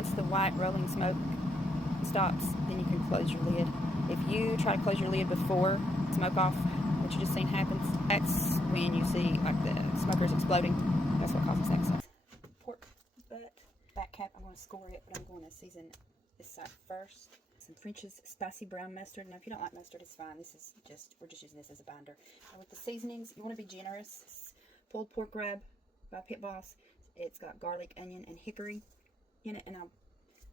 once the white rolling smoke stops, then you can close your lid. If you try to close your lid before smoke off, what you just seen happens, that's when you see like the smokers exploding. That's what causes that stuff. Pork butt, back cap, I'm going to score it, but I'm going to season this side first. Some French's spicy brown mustard. Now if you don't like mustard, it's fine. This is just, we're just using this as a binder. And with the seasonings, you want to be generous. It's pulled pork rub by Pit Boss. It's got garlic, onion, and hickory in it, and I'll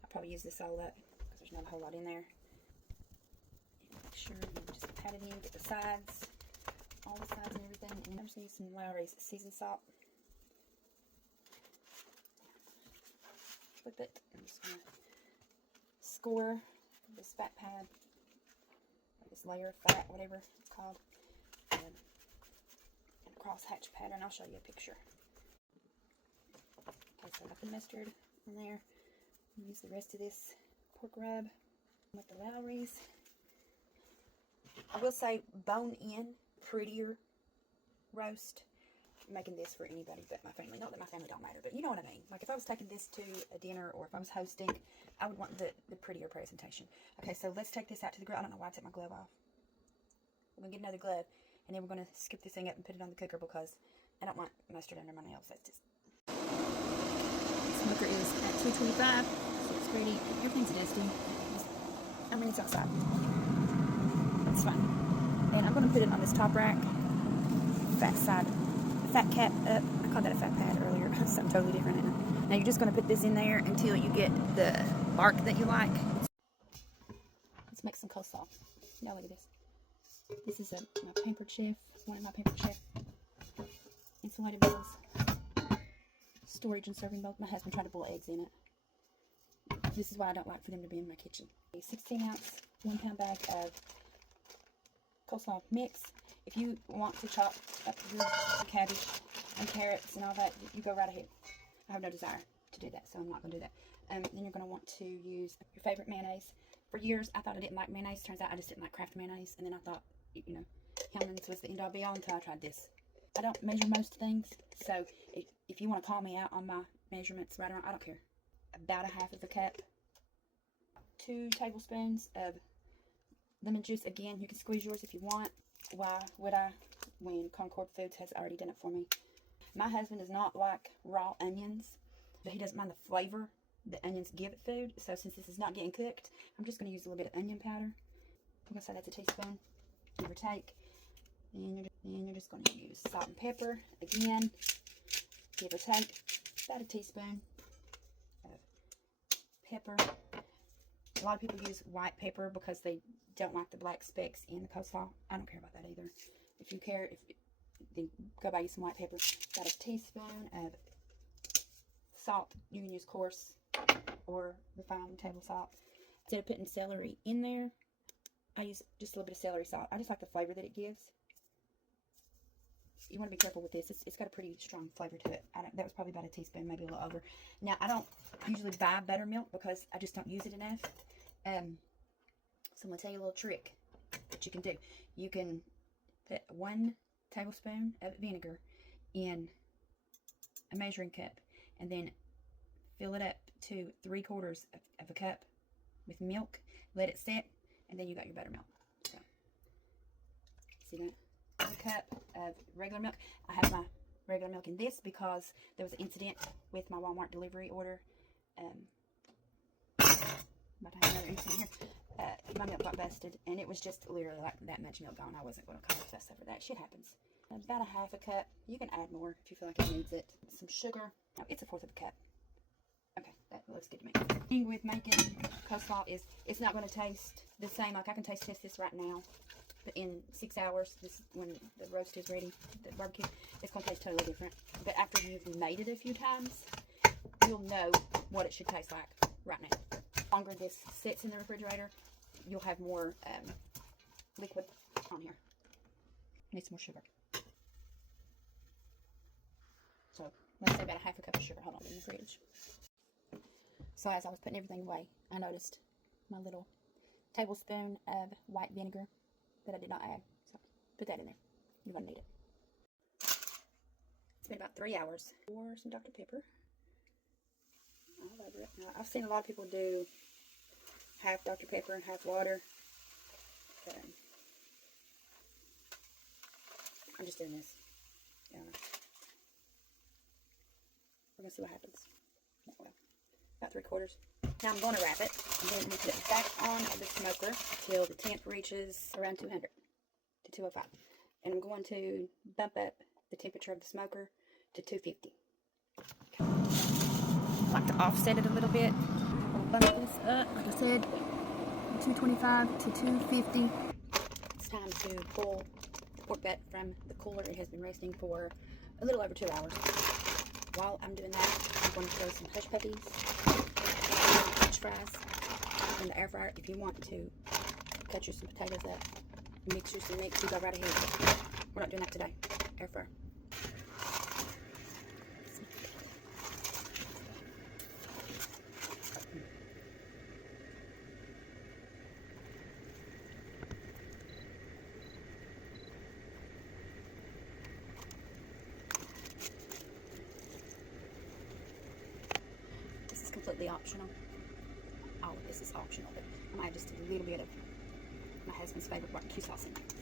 probably use this all up because there's not a whole lot in there. And make sure you just pat it in, get the sides, all the sides and everything. And I'm just going to use some Lawry's seasoned salt. Flip it. I'm just going to score this fat pad, or this layer of fat, whatever it's called, and a crosshatch pattern. I'll show you a picture. Okay, so I got the mustard in there. Use the rest of this pork rub with the Lawry's. I will say bone-in, prettier roast. I'm making this for anybody but my family. Not that my family don't matter, but you know what I mean. Like if I was taking this to a dinner or if I was hosting, I would want the prettier presentation. Okay, so let's take this out to the grill. I don't know why I took my glove off. We're going to get another glove, and then we're going to scoop this thing up and put it on the cooker because I don't want mustard under my nails. That's just... Smoker is at 225, so it's ready. Everything's dusty. I mean, it's outside. It's fine. And I'm going to put it on this top rack. Fat side. Fat cap up. I called that a fat pad earlier. Something totally different. Now you're just going to put this in there until you get the bark that you like. Let's make some coleslaw. Now look at this. This is my Pampered Chef. One of my Pampered Chef insulated bowls. Storage and serving bowl. My husband tried to boil eggs in it. This is why I don't like for them to be in my kitchen. A 16-ounce, 1 pound bag of coleslaw mix. If you want to chop up your cabbage and carrots and all that, you go right ahead. I have no desire to do that, so I'm not going to do that. Then you're going to want to use your favorite mayonnaise. For years, I thought I didn't like mayonnaise. Turns out I just didn't like Kraft mayonnaise. And then I thought, you know, Hellmann's was the end-all be-all until I tried this. I don't measure most things, so if you want to call me out on my measurements right around, I don't care. About a half of a cup. 2 tablespoons of lemon juice. Again, you can squeeze yours if you want. Why would I when Concord Foods has already done it for me? My husband does not like raw onions, but he doesn't mind the flavor the onions give it food. So since this is not getting cooked, I'm just going to use a little bit of onion powder. I'm going to say that's a teaspoon, give or take. And you're just going to use salt and pepper. Again, give or take, about a teaspoon of pepper. A lot of people use white pepper because they don't like the black specks in the coleslaw. I don't care about that either. If you care, then go buy you some white pepper. About a teaspoon of salt. You can use coarse or refined table salt. Instead of putting celery in there, I use just a little bit of celery salt. I just like the flavor that it gives. You want to be careful with this. It's got a pretty strong flavor to it. That was probably about a teaspoon, maybe a little over. Now, I don't usually buy buttermilk because I just don't use it enough. So I'm going to tell you a little trick that you can do. You can put 1 tablespoon of vinegar in a measuring cup and then fill it up to 3/4 of a cup with milk. Let it set, and then you got your buttermilk. So, see that? 1 cup of regular milk. I have my regular milk in this because there was an incident with my Walmart delivery order. About to have another incident here. My milk got busted, and it was just literally like that much milk gone. I wasn't going to cause a fuss over that. Shit happens. About a 1/2 cup. You can add more if you feel like it needs it. Some sugar. No, it's 1/4 of a cup. Okay, that looks good to me. The thing with making coleslaw is it's not going to taste the same. Like I can taste this right now. But in 6 hours, when the roast is ready, the barbecue, it's going to taste totally different. But after you've made it a few times, you'll know what it should taste like right now. The longer this sits in the refrigerator, you'll have more liquid on here. Need some more sugar. So let's say about a 1/2 cup of sugar. Hold on in the fridge. So as I was putting everything away, I noticed my little tablespoon of white vinegar that I did not add. So put that in there. You're going to need it. It's been about 3 hours. Pour some Dr. Pepper. all over it. Now, I've seen a lot of people do half Dr. Pepper and half water. But I'm just doing this. Yeah. We're going to see what happens. Oh, well, about 3/4. Now I'm going to wrap it. And then I'm going to put it back on the smoker till the temp reaches around 200 to 205. And I'm going to bump up the temperature of the smoker to 250. I like to offset it a little bit. I'll bump this up, like I said, 225 to 250. It's time to pull the pork butt from the cooler. It has been resting for a little over 2 hours. While I'm doing that, I'm going to throw some hush puppies, French fries in the air fryer. If you want to cut you some potatoes up, mix you some mix, you go right ahead. We're not doing that today. Air fryer. This is completely optional. All of this is optional, but I might just do a little bit of my husband's favorite barbecue sauce in it.